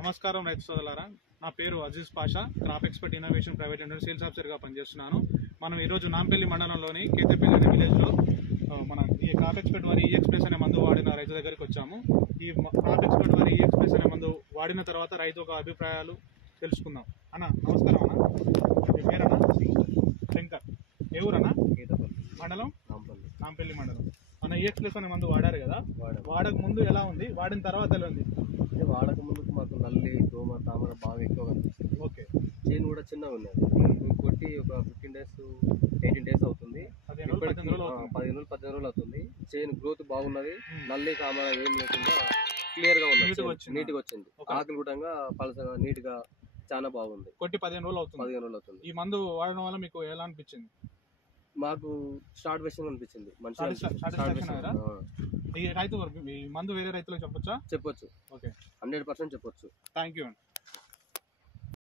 నమస్కారం రైతు సోదరులారా, నా పేరు Aziz Pasha, crop expert innovation private limited sales ఆఫీసర్గా పనిచేస్తున్నాను. మనం ఈరోజు నాంపల్లి మండలంలోని కేతపల్లి అనే విలేజ్లో మన ఈ క్రాప్ ఎక్స్పర్ట్ వారి ఈఎక్స్ప్రెస్ అనే మందు వాడిన రైతు దగ్గరికి వచ్చాము. ఈ క్రాప్ ఎక్స్పర్ట్ వారి ఈఎక్స్ప్రెస్ అనే మందు వాడిన తర్వాత రైతు ఒక అభిప్రాయాలు తెలుసుకుందాం. అన్న నమస్కారం. అన్న మీ పేరన్నా? శంకర్. ఏ ఊరన్నా? మండలం నాంపల్లి మండలం. మన ఈఎక్స్ప్రెస్ అనే మందు వాడారు కదా, వాడక ముందు ఎలా ఉంది, వాడిన తర్వాత ఎలా ఉంది? వాడక ముందుకు మాకు నల్లి దోమ తామర బాగా ఎక్కువగా అనిపిస్తుంది. ఓకే. చేను కూడా చిన్నగా ఉన్నది. మేము కొట్టి ఒక 15 days 18 days అవుతుంది. 15 రోజులు అవుతుంది. చేను గ్రోత్ బాగున్నది. నల్లి తామర ఏం లేకుండా క్లియర్ గా ఉన్నది, నీట్గా వచ్చింది. ఆకులు కూడా పలసగా నీట్ గా చాలా బాగుంది. కొట్టి 15 రోజులు అవుతుంది. ఈ మందు వాడడం వల్ల మీకు ఎలా అనిపించింది? మాకు స్టార్ట్ వేషన్ అనిపించింది. ఈ రైతు ఈ మందు వేరే రైతులకు చెప్పొచ్చు. ఓకే, 100% చెప్పొచ్చు. థ్యాంక్ యూ అండి.